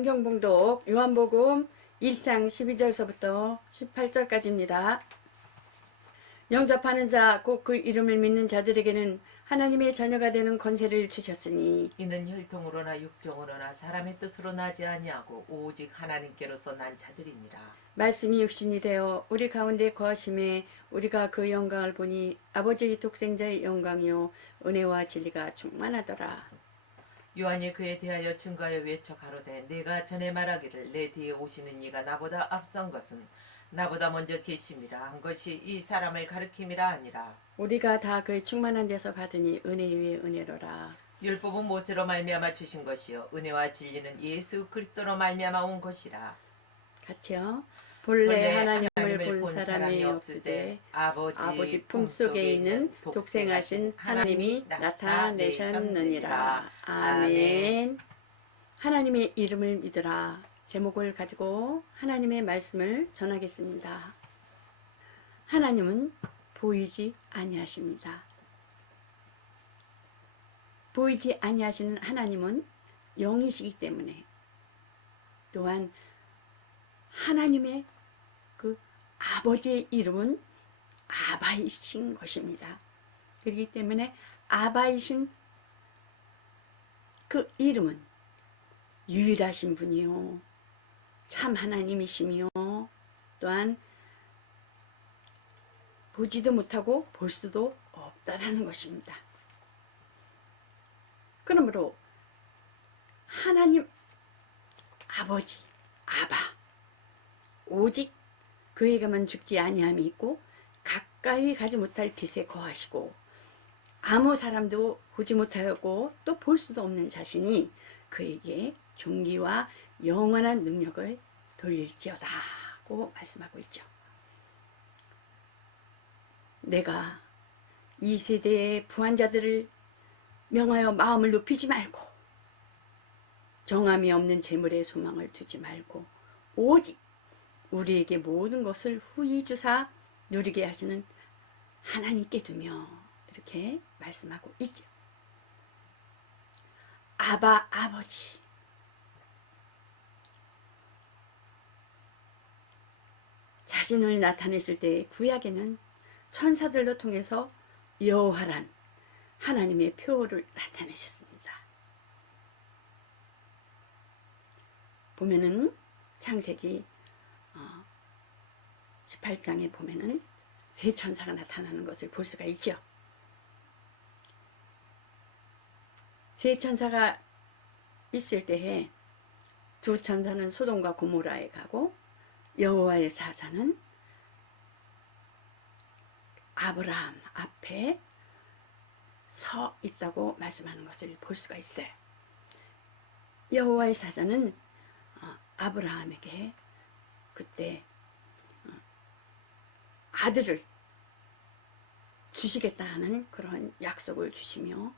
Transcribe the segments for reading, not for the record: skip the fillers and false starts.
성경봉독 요한복음 1장 12절서부터 18절까지입니다. 영접하는 자 곧 그 이름을 믿는 자들에게는 하나님의 자녀가 되는 권세를 주셨으니 이는 혈통으로나 육정으로나 사람의 뜻으로 나지 아니하고 오직 하나님께로서 난 자들이니라. 말씀이 육신이 되어 우리 가운데 거하심에 우리가 그 영광을 보니 아버지 독생자의 영광이요 은혜와 진리가 충만하더라. 요한이 그에 대하여 증거하여 외쳐 가로되 내가 전에 말하기를 내 뒤에 오시는 이가 나보다 앞선 것은 나보다 먼저 계심이라 한 것이 이 사람을 가리킴이라 아니라. 우리가 다 그의 충만한 데서 받으니 은혜 위에 은혜로라. 율법은 모세로 말미암아 주신 것이요 은혜와 진리는 예수 그리스도로 말미암아 온 것이라. 같이요. 본래 하나님을 본 사람이 없을 때 아버지 품속에 있는 독생하신 하나님이 나타내셨느니라. 아멘. 하나님의 이름을 믿으라. 제목을 가지고 하나님의 말씀을 전하겠습니다. 하나님은 보이지 아니하십니다. 보이지 아니하시는 하나님은 영이시기 때문에, 또한 하나님의 그 아버지의 이름은 아바이신 것입니다. 그렇기 때문에 아바이신 그 이름은 유일하신 분이요 참 하나님이시며, 또한 보지도 못하고 볼 수도 없다라는 것입니다. 그러므로 하나님 아버지 아바, 오직 그에게만 죽지 아니함이 있고 가까이 가지 못할 빛에 거하시고 아무 사람도 보지 못하고 또 볼 수도 없는 자신이 그에게 존귀와 영원한 능력을 돌릴지어다고 말씀하고 있죠. 내가 이 세대의 부한자들을 명하여 마음을 높이지 말고 정함이 없는 재물에 소망을 두지 말고 오직 우리에게 모든 것을 후히 주사 누리게 하시는 하나님께 두며, 이렇게 말씀하고 있죠. 아바 아버지, 자신을 나타내실 때 구약에는 천사들로 통해서 여호와란 하나님의 표를 나타내셨습니다. 보면은 창세기 18장에 보면은 세 천사가 나타나는 것을 볼 수가 있죠. 세 천사가 있을 때에 두 천사는 소돔과 고모라에 가고 여호와의 사자는 아브라함 앞에 서 있다고 말씀하는 것을 볼 수가 있어요. 여호와의 사자는 아브라함에게 그때 아들을 주시겠다 하는 그런 약속을 주시며,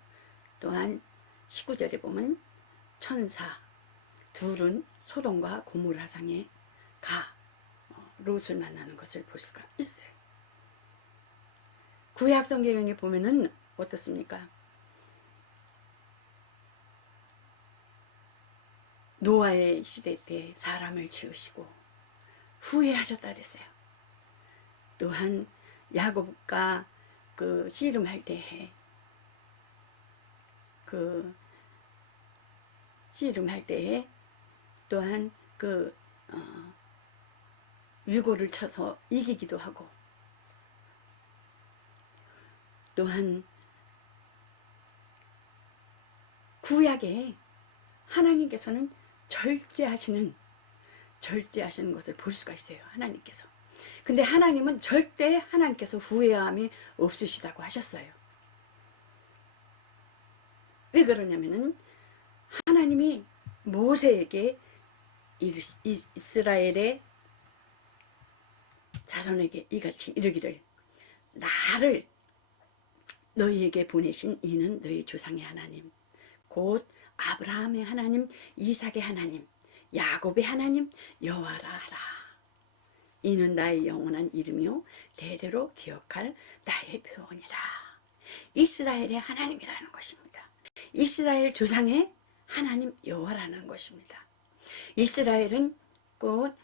또한 19절에 보면 천사 둘은 소돔과 고모라 상에 가 롯을 만나는 것을 볼 수가 있어요. 구약 성경에 보면은 어떻습니까? 노아의 시대 때 사람을 지으시고 후회하셨다 그랬어요. 또한 야곱과 그 씨름할 때에 또한 위고를 쳐서 이기기도 하고, 또한 구약에 하나님께서는 절제하시는 것을 볼 수가 있어요. 하나님께서. 근데 하나님은 절대 하나님께서 후회함이 없으시다고 하셨어요. 왜 그러냐면은 하나님이 모세에게 이스라엘의 자손에게 이같이 이르기를, 나를 너희에게 보내신 이는 너희 조상의 하나님 곧 아브라함의 하나님, 이삭의 하나님, 야곱의 하나님 여호와라 하라. 이는 나의 영원한 이름이요 대대로 기억할 나의 표언이라. 이스라엘의 하나님이라는 것입니다. 이스라엘 조상의 하나님 여호와라는 것입니다. 이스라엘은 곧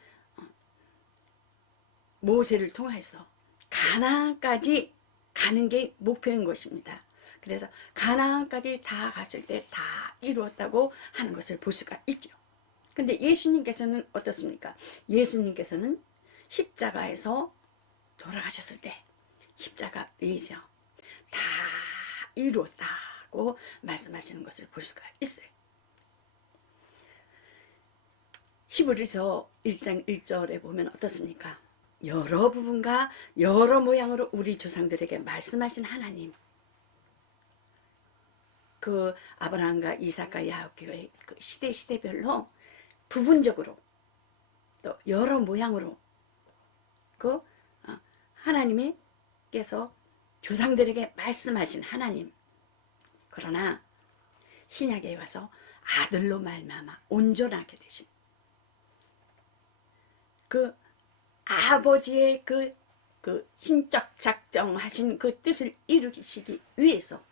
모세를 통해서 가나안까지 가는 게 목표인 것입니다. 그래서 가나안까지 다 갔을 때 다 이루었다고 하는 것을 볼 수가 있죠. 근데 예수님께서는 어떻습니까? 예수님께서는 십자가에서 돌아가셨을 때 십자가 의죠. 다 이루었다고 말씀하시는 것을 볼 수가 있어요. 히브리서 1장 1절에 보면 어떻습니까? 여러 부분과 여러 모양으로 우리 조상들에게 말씀하신 하나님, 그 아브라함과 이삭과 야곱의 그 시대별로 부분적으로 또 여러 모양으로 그 하나님께서 조상들에게 말씀하신 하나님, 그러나 신약에 와서 아들로 말미암아 온전하게 되신 그 아버지의 그 신적 작정하신 그 뜻을 이루시기 위해서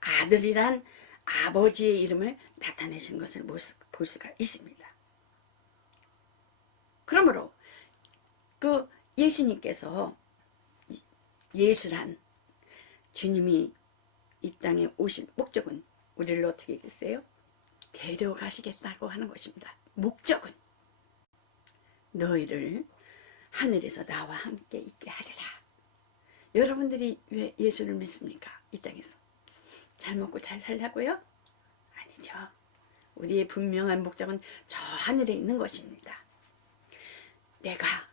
아들이란 아버지의 이름을 나타내신 것을 볼 수가 있습니다. 그러므로 그 예수님께서 예수란 주님이 이 땅에 오실 목적은 우리를 어떻게 했어요? 데려가시겠다고 하는 것입니다. 목적은 너희를 하늘에서 나와 함께 있게 하리라. 여러분들이 왜 예수를 믿습니까? 이 땅에서 잘 먹고 잘 살려고요? 아니죠. 우리의 분명한 목적은 저 하늘에 있는 것입니다.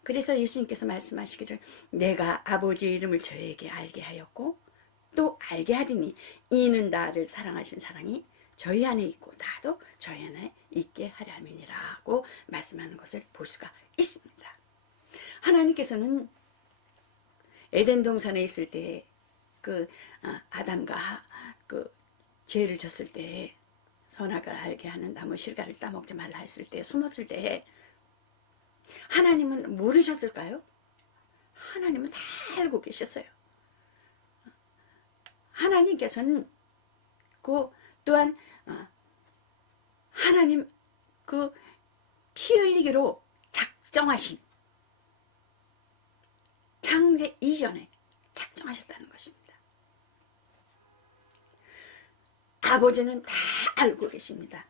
그래서 예수님께서 말씀하시기를 내가 아버지의 이름을 저에게 알게 하였고 또 알게 하리니 이는 나를 사랑하신 사랑이 저희 안에 있고 나도 저희 안에 있게 하려 함이니라고 말씀하는 것을 볼 수가 있습니다. 하나님께서는 에덴 동산에 있을 때 그 아담과 그 죄를 졌을 때 선악을 알게 하는 나무 실과를 따먹지 말라 했을 때 숨었을 때 하나님은 모르셨을까요? 하나님은 다 알고 계셨어요. 하나님께서는 그 또한 하나님 그 피 흘리기로 작정하신 창세 이전에 작정하셨다는 것입니다. 아버지는 다 알고 계십니다.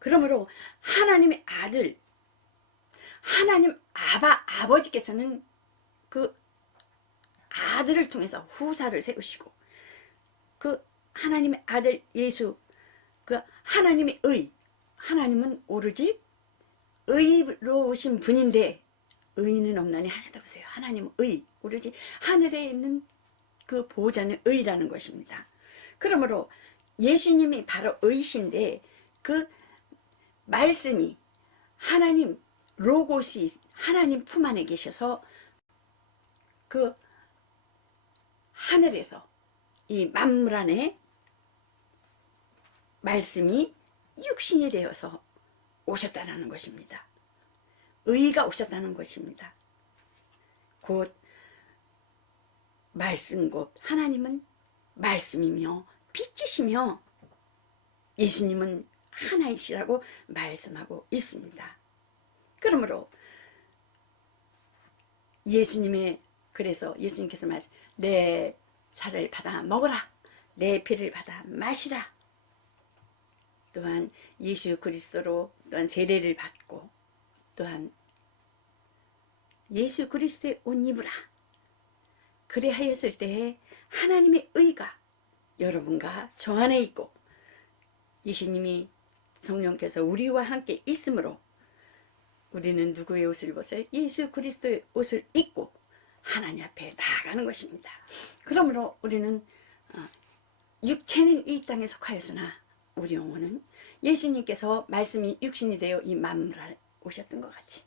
그러므로 하나님의 아들, 하나님 아버지께서는 그 아들을 통해서 후사를 세우시고 그 하나님의 아들 예수, 그 하나님의 하나님은 오로지 의로우신 분인데 의는 없나니 하나도 없어요. 하나님은 오로지 하늘에 있는 그 보호자는 의라는 것입니다. 그러므로 예수님이 바로 의신데 그 말씀이 하나님 로고시 하나님 품 안에 계셔서 그 하늘에서 이 만물 안에 말씀이 육신이 되어서 오셨다는 것입니다. 의가 오셨다는 것입니다. 곧 말씀 곧 하나님은 말씀이며 빛이시며 예수님은 하나이시라고 말씀하고 있습니다. 그러므로 그래서 예수님께서 내 살을 받아 먹으라, 내 피를 받아 마시라. 또한 예수 그리스도로 또한 세례를 받고 또한 예수 그리스도의 옷 입으라. 그래 하였을 때에 하나님의 의가 여러분과 저 안에 있고 예수님이 성령께서 우리와 함께 있으므로 우리는 누구의 옷을 입었어요? 예수 그리스도의 옷을 입고 하나님 앞에 나아가는 것입니다. 그러므로 우리는 육체는 이 땅에 속하였으나 우리 영혼은 예수님께서 말씀이 육신이 되어 이 만물에 오셨던 것 같이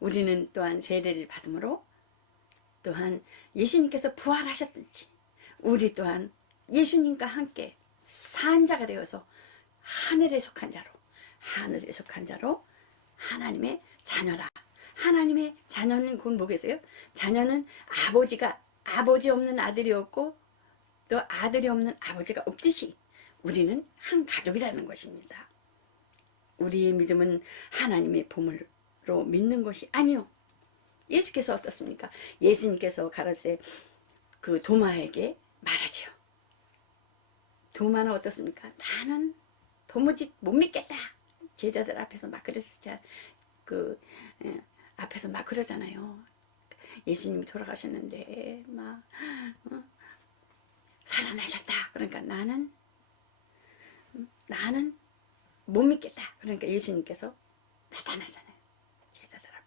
우리는 또한 세례를 받음으로 또한 예수님께서 부활하셨든지 우리 또한 예수님과 함께 산 자가 되어서 하늘에 속한 자로 하나님의 자녀라. 하나님의 자녀는 곧 뭐겠어요? 자녀는 아버지 없는 아들이 없고 또 아들이 없는 아버지가 없듯이 우리는 한 가족이라는 것입니다. 우리의 믿음은 하나님의 보물로 믿는 것이 아니요. 예수께서 어떻습니까? 예수님께서 가라사대 그 도마에게 말하지요. 도마는 어떻습니까? 나는 도무지 못 믿겠다. 제자들 앞에서 막 그랬었죠. 앞에서 막 그러잖아요. 예수님이 돌아가셨는데 막 살아나셨다. 그러니까 나는 못 믿겠다. 그러니까 예수님께서 나타나잖아요. 제자들 앞에.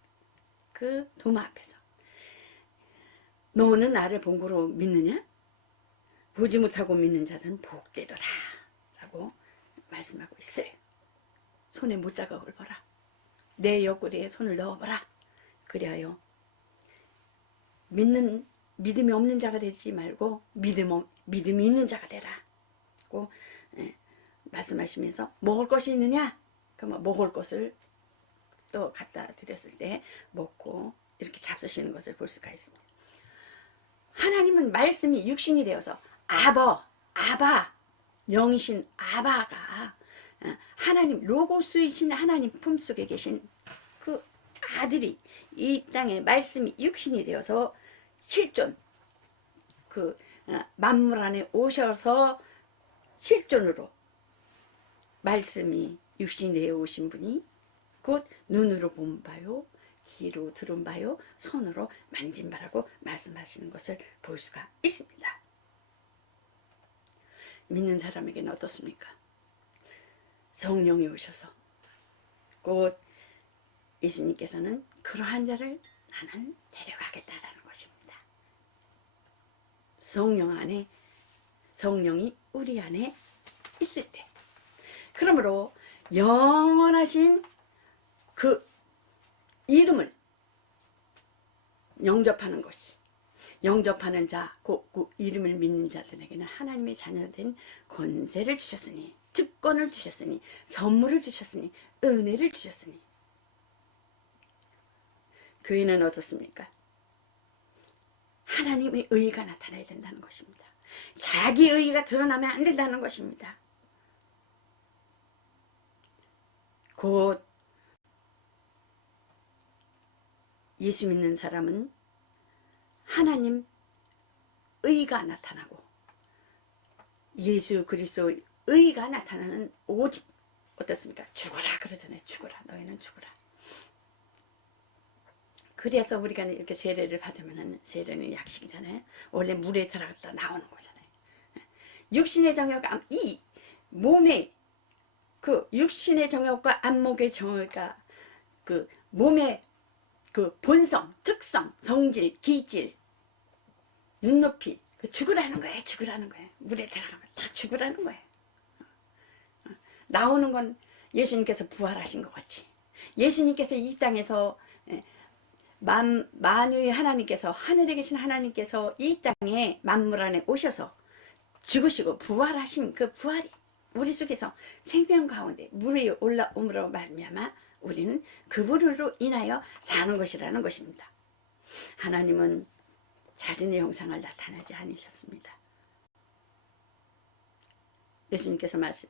그 도마 앞에서. 너는 나를 본 거로 믿느냐? 보지 못하고 믿는 자들은 복되도다. 라고 말씀하고 있어요. 손에 못자국을 봐라. 내 옆구리에 손을 넣어봐라. 그리하여 믿음이 없는 자가 되지 말고 믿음이 있는 자가 되라. 고 말씀하시면서 먹을 것이 있느냐? 그러면 먹을 것을 또 갖다 드렸을 때 먹고 이렇게 잡수시는 것을 볼 수가 있습니다. 하나님은 말씀이 육신이 되어서 아바, 영이신 아바가 하나님 로고스이신 하나님 품속에 계신 그 아들이 이 땅에 말씀이 육신이 되어서 실존 만물 안에 오셔서 실존으로 말씀이 육신이 되어 오신 분이 곧 눈으로 본 바요, 귀로 들은 바요, 손으로 만진 바라고 말씀하시는 것을 볼 수가 있습니다. 믿는 사람에게는 어떻습니까? 성령이 오셔서 곧 예수님께서는 그러한 자를 나는 데려가겠다라는 것입니다. 성령이 우리 안에 있을 때, 그러므로 영원하신 그 이름을 영접하는 것이, 영접하는 자, 그 이름을 믿는 자들에게는 하나님의 자녀된 권세를 주셨으니, 특권을 주셨으니, 선물을 주셨으니, 은혜를 주셨으니, 교회는 어떻습니까? 하나님의 의의가 나타나야 된다는 것입니다. 자기 의의가 드러나면 안 된다는 것입니다. 곧 예수 믿는 사람은 하나님 의가 나타나고 예수 그리스도의 의가 나타나는 오직 어떻습니까? 죽어라 그러잖아요. 죽어라. 너희는 죽어라. 그래서 우리가 이렇게 세례를 받으면 세례는 약식이잖아요. 원래 물에 들어갔다 나오는 거잖아요. 육신의 정욕, 이 몸의 그 육신의 정욕과 안목의 정욕과 그 몸의 그 본성, 특성, 성질, 기질, 눈높이 죽으라는 거예요. 죽으라는 거예요. 물에 들어가면 다 죽으라는 거예요. 나오는 건 예수님께서 부활하신 것 같이, 예수님께서 이 땅에서 만유의 하나님께서, 하늘에 계신 하나님께서 이 땅에 만물 안에 오셔서 죽으시고 부활하신 그 부활이 우리 속에서 생명 가운데 물이 올라옴으로 말미암아 우리는 그분으로 인하여 사는 것이라는 것입니다. 하나님은 자신의 형상을 나타내지 않으셨습니다. 예수님께서 말씀,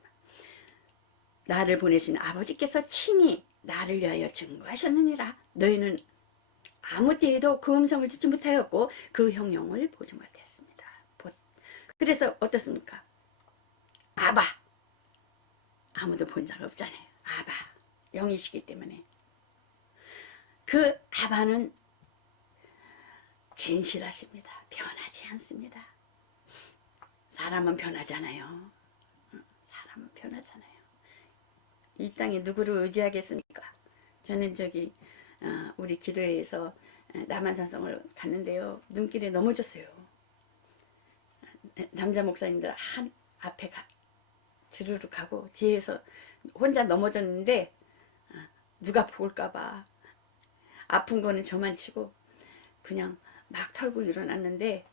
나를 보내신 아버지께서 친히 나를 위하여 증거하셨느니라. 너희는 아무 때에도 그 음성을 듣지 못하였고 그 형용을 보지 못했습니다. 그래서 어떻습니까? 아바, 아무도 본 자가 없잖아요. 아바, 영이시기 때문에 그 아바는 진실하십니다. 변하지 않습니다. 사람은 변하잖아요. 사람은 변하잖아요. 이 땅에 누구를 의지하겠습니까? 저는 우리 기도회에서 남한산성을 갔는데요. 눈길에 넘어졌어요. 남자 목사님들 앞에 주르르 가고 뒤에서 혼자 넘어졌는데 누가 볼까봐 아픈 거는 저만 치고 그냥 막 털고 일어났는데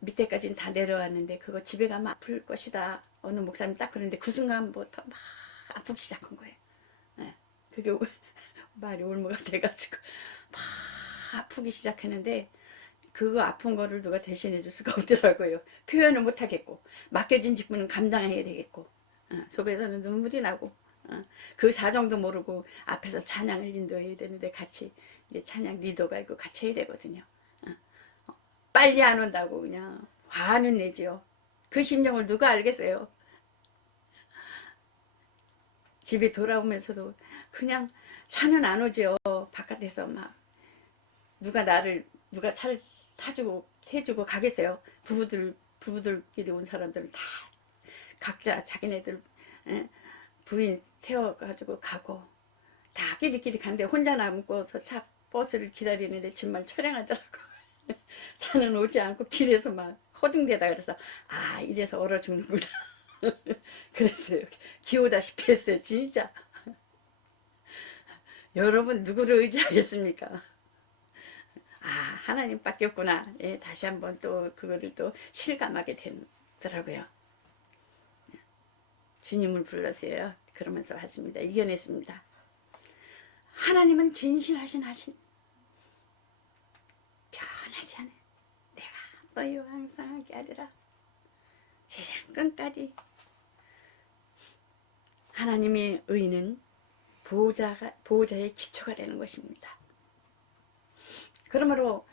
밑에까지는 다 내려왔는데 그거 집에 가면 아플 것이다. 어느 목사님 딱 그러는데 그 순간부터 막 아프기 시작한 거예요. 그게 말이 올무가 돼가지고 막 아프기 시작했는데 그거 아픈 거를 누가 대신해 줄 수가 없더라고요. 표현을 못 하겠고 맡겨진 직분은 감당해야 되겠고 속에서는 눈물이 나고 그 사정도 모르고 앞에서 찬양을 인도해야 되는데 같이 이제 찬양 리더가 있고 같이 해야 되거든요. 빨리 안 온다고 그냥 화는 내지요. 그 심정을 누가 알겠어요. 집에 돌아오면서도 그냥 차는 안 오죠. 바깥에서 막 누가 차를 타주고 태주고 가겠어요. 부부들끼리 온 사람들은 다 각자 자기네들 부인 태워가지고 가고 다 끼리끼리 가는데 혼자 남고서 버스를 기다리는데 정말 처량하더라고. 차는 오지 않고 길에서 막 허둥대다 그래서 이래서 얼어 죽는구나. 그랬어요. 기오다시피 했어요. 진짜. 여러분 누구를 의지하겠습니까? 하나님밖에 없구나. 예, 다시 한번 또 그거를 또 실감하게 되더라고요. 주님을 불렀어요. 그러면서 하십니다. 이겨냈습니다. 하나님은 진실하신 변하지 않아요. 내가 너희와 항상 함께 하리라. 세상 끝까지. 하나님의 의는 보호자의 기초가 되는 것입니다. 그러므로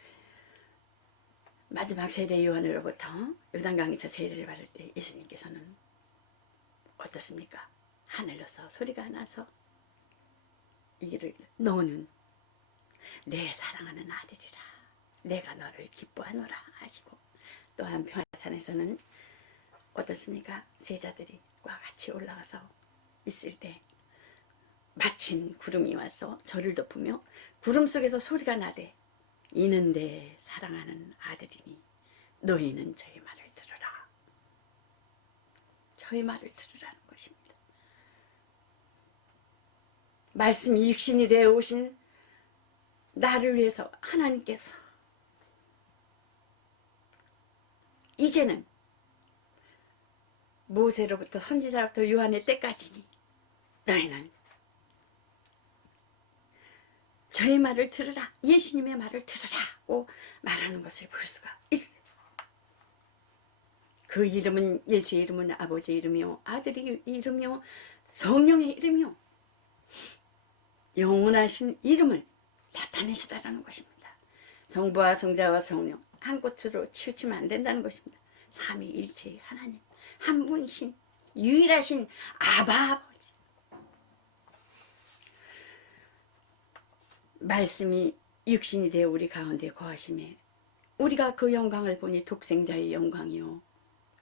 마지막 세례 요한으로부터 요단강에서 세례를 받을 때 예수님께서는 어떻습니까? 하늘로서 소리가 나서 이를 너는 내 사랑하는 아들이라 내가 너를 기뻐하노라 하시고, 또 한편 산에서는 어떻습니까? 제자들과 같이 올라가서 있을 때 마침 구름이 와서 저를 덮으며 구름 속에서 소리가 나되 이는 내 사랑하는 아들이니 너희는 저의 말을 들으라. 저의 말을 들으라는 것입니다. 말씀이 육신이 되어 오신 나를 위해서 하나님께서 이제는 모세로부터 선지자로부터 요한의 때까지니 너희는 저의 말을 들으라, 예수님의 말을 들으라고 말하는 것을 볼 수가 있어요. 그 이름은, 예수의 이름은 아버지의 이름이요 아들의 이름이요 성령의 이름이요 영원하신 이름을 나타내시다라는 것입니다. 성부와 성자와 성령 한 곳으로 치우치면 안 된다는 것입니다. 삼위일체의 하나님, 한 분이신 유일하신 아버지. 말씀이 육신이 되어 우리 가운데 거하심에 우리가 그 영광을 보니 독생자의 영광이요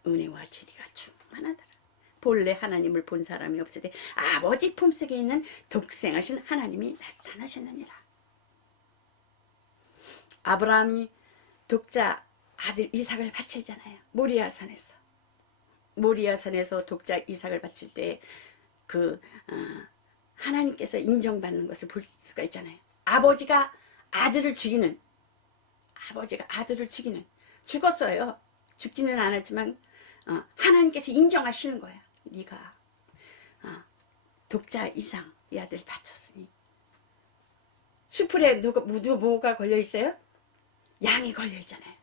은혜와 진리가 충만하더라. 본래 하나님을 본 사람이 없으되 아버지 품속에 있는 독생하신 하나님이 나타나셨느니라. 아브라함이 독자 아들 이삭을 바치잖아요. 모리아산에서 독자 이삭을 바칠 때 하나님께서 인정받는 것을 볼 수가 있잖아요. 아버지가 아들을 죽이는, 죽었어요. 죽지는 않았지만 하나님께서 인정하시는 거야. 네가 독자 이삭 이 아들 바쳤으니. 수풀에 뭐가 걸려 있어요? 양이 걸려 있잖아요.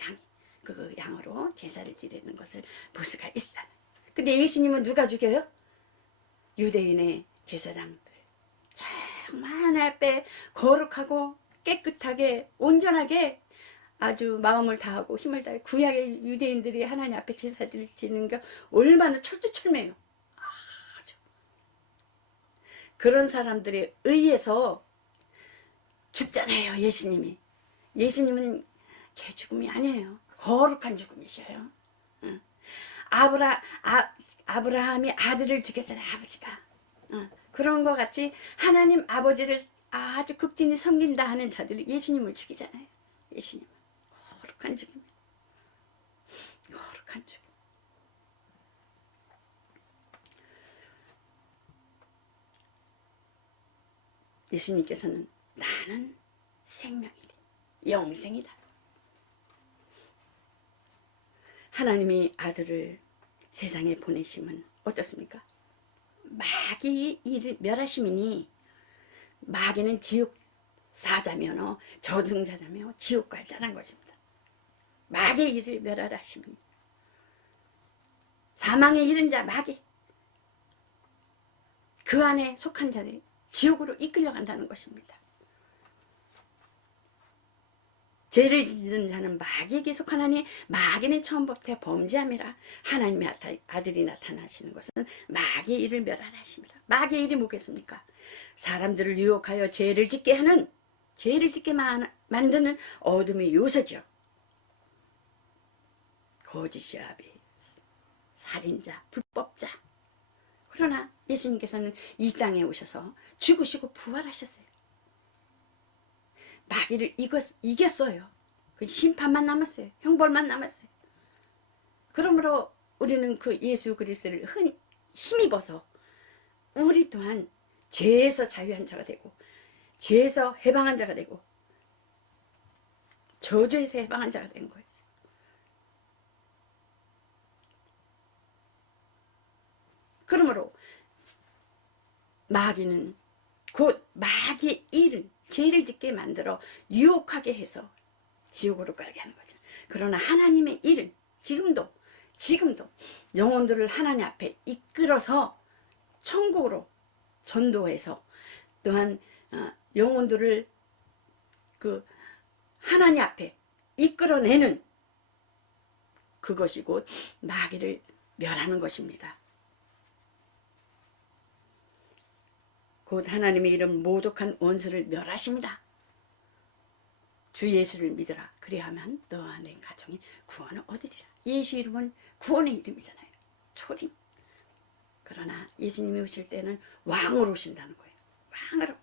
양이. 그 양으로 제사를 드리는 것을 볼 수가 있다. 근데 예수님은 누가 죽여요? 유대인의 제사장들. 정말 하나님 앞에 거룩하고 깨끗하게 온전하게 아주 마음을 다하고 힘을 다해 구약의 유대인들이 하나님 앞에 제사를 지는 게 얼마나 철두철미해요. 아주 그런 사람들에 의해서 죽잖아요. 예수님은 개죽음이 아니에요. 거룩한 죽음이셔요. 아브라함이 아들을 죽였잖아요. 아버지가. 그런 것 같이 하나님 아버지를 아주 극진히 섬긴다 하는 자들이 예수님을 죽이잖아요. 예수님은 거룩한 죽임. 거룩한 죽임. 예수님께서는 나는 생명이다. 영생이다. 하나님이 아들을 세상에 보내심은 어떻습니까? 마귀의 일을 멸하심이니, 마귀는 지옥 사자며 저승자자며 지옥 갈 자란 것입니다. 마귀의 일을 멸하라 하심이니, 사망에 이른 자 마귀, 그 안에 속한 자들이 지옥으로 이끌려간다는 것입니다. 죄를 짓는 자는 마귀에게 속하나니 마귀는 처음부터 범죄함이라. 하나님의 아들이 나타나시는 것은 마귀의 일을 멸하라 하심이라. 마귀의 일이 뭐겠습니까? 사람들을 유혹하여 죄를 짓게 하는, 죄를 짓게 만드는 어둠의 요소죠. 거짓이야비, 살인자, 불법자. 그러나 예수님께서는 이 땅에 오셔서 죽으시고 부활하셨어요. 마귀를 이겼어요. 그 심판만 남았어요. 형벌만 남았어요. 그러므로 우리는 그 예수 그리스도를 힘입어서 우리 또한 죄에서 자유한 자가 되고, 죄에서 해방한 자가 되고, 저주에서 해방한 자가 된 거예요. 그러므로 마귀는 곧 마귀의 일은 죄를 짓게 만들어 유혹하게 해서 지옥으로 끌게 하는 거죠. 그러나 하나님의 일은 지금도 영혼들을 하나님 앞에 이끌어서 천국으로 전도해서, 또한 영혼들을 그 하나님 앞에 이끌어내는 그것이 곧 마귀를 멸하는 것입니다. 곧 하나님의 이름 모독한 원수를 멸하십니다. 주 예수를 믿으라. 그리하면 너와 내 가정이 구원을 얻으리라. 예수 이름은 구원의 이름이잖아요. 초림. 그러나 예수님이 오실 때는 왕으로 오신다는 거예요. 왕으로.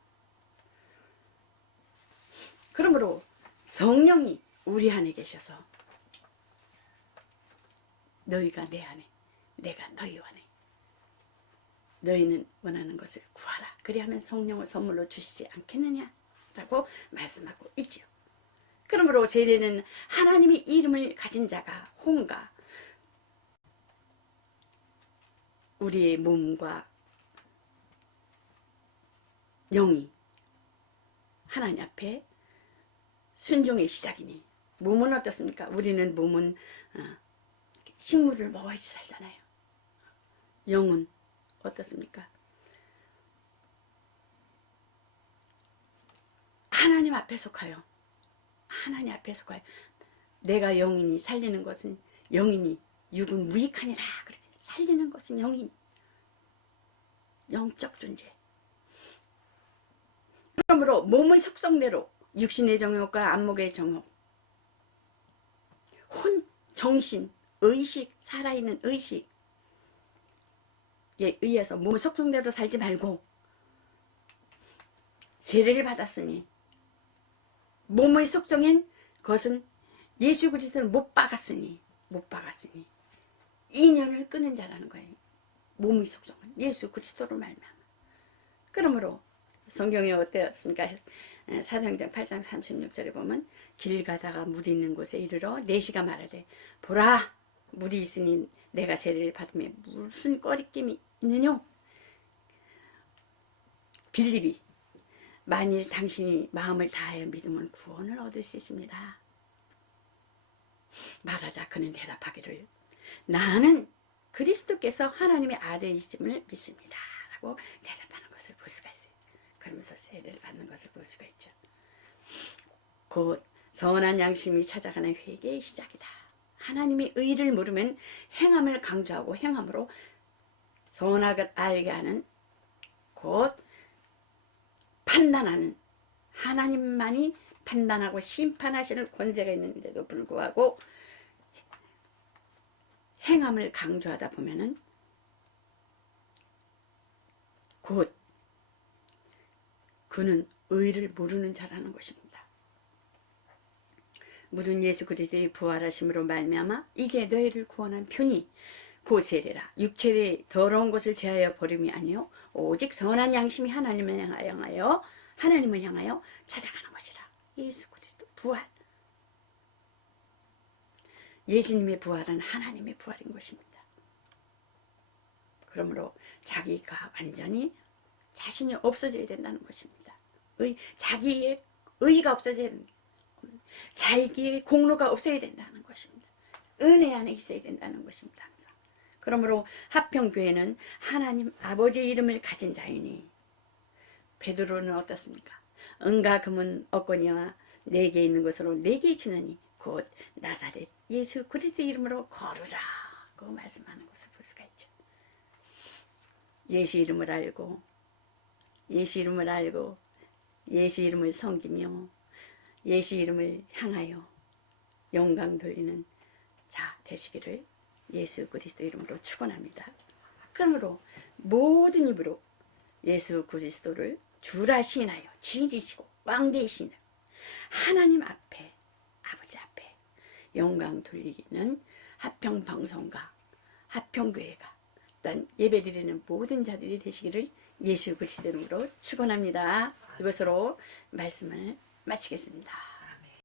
그러므로 성령이 우리 안에 계셔서 너희가 내 안에, 내가 너희 안에, 너희는 원하는 것을 구하라. 그리하면 성령을 선물로 주시지 않겠느냐 라고 말씀하고 있지요. 그러므로 세례는 하나님의 이름을 가진 자가 혼과 우리의 몸과 영이 하나님 앞에 순종의 시작이니, 몸은 어떻습니까? 우리는 몸은 식물을 먹어야지 살잖아요. 영은 어떻습니까? 하나님 앞에 속하여, 하나님 앞에 속하여. 내가 영이니 살리는 것은 영이니 육은 무익하니라. 그러지. 살리는 것은 영이니, 영적 존재. 그러므로 몸의 속성대로 육신의 정욕과 안목의 정욕, 정신, 의식, 살아있는 의식에 의해서 몸의 속성대로 살지 말고, 세례를 받았으니 몸의 속성인 것은 예수 그리스도를 못 박았으니 인연을 끊은 자라는 거예요. 몸의 속성은 예수 그리스도로 말미암아. 그러므로 성경에 어땠습니까? 사도행전 8장 36절에 보면 길 가다가 물이 있는 곳에 이르러 내시가 말하되 보라 물이 있으니 내가 세례를 받으며 무슨 꺼리낌이 있느뇨? 빌립이 만일 당신이 마음을 다하여 믿으면 구원을 얻을 수 있습니다. 말하자 그는 대답하기를 나는 그리스도께서 하나님의 아들이심을 믿습니다 라고 대답하는 것을 볼 수가 있어요. 그러면서 세례를 받는 것을 볼 수가 있죠. 곧 선한 양심이 찾아가는 회개의 시작이다. 하나님의 의를 모르면 행함을 강조하고 행함으로 선악을 알게 하는, 곧 판단하는, 하나님만이 판단하고 심판하시는 권세가 있는데도 불구하고 행함을 강조하다 보면은 곧 그는 의를 모르는 자라는 것입니다. 물은 예수 그리스도의 부활하심으로 말미암아 이제 너희를 구원한 편이 곧 세례라. 육체의 더러운 것을 제하여 버림이 아니요 오직 선한 양심이 하나님을 향하여 찾아가는 것이라. 예수 그리스도 부활. 예수님의 부활은 하나님의 부활인 것입니다. 그러므로 자기가 완전히 자신이 없어져야 된다는 것입니다. 자기의 의가 없어져야 된다. 자기의 공로가 없어야 된다는 것입니다. 은혜 안에 있어야 된다는 것입니다. 항상. 그러므로 화평교회는 하나님 아버지의 이름을 가진 자이니 베드로는 어떻습니까? 은과 금은 없거니와 내게 있는 것으로 내게 주느니 곧 나사렛 예수 그리스도의 이름으로 거르라 그 말씀하는 것을 볼 수가 있죠. 예수 이름을 알고 예수 이름을 알고 예수 이름을 섬기며 예수 이름을 향하여 영광 돌리는 자 되시기를 예수 그리스도 이름으로 축원합니다. 그러므로 모든 입으로 예수 그리스도를 주라 시인하여 주인이시고 왕되시는 하나님 앞에 아버지 앞에 영광 돌리는 화평방송과 화평교회가 또한 예배드리는 모든 자들이 되시기를 예수 그리스도 이름으로 축원합니다. 이것으로 말씀을 마치겠습니다.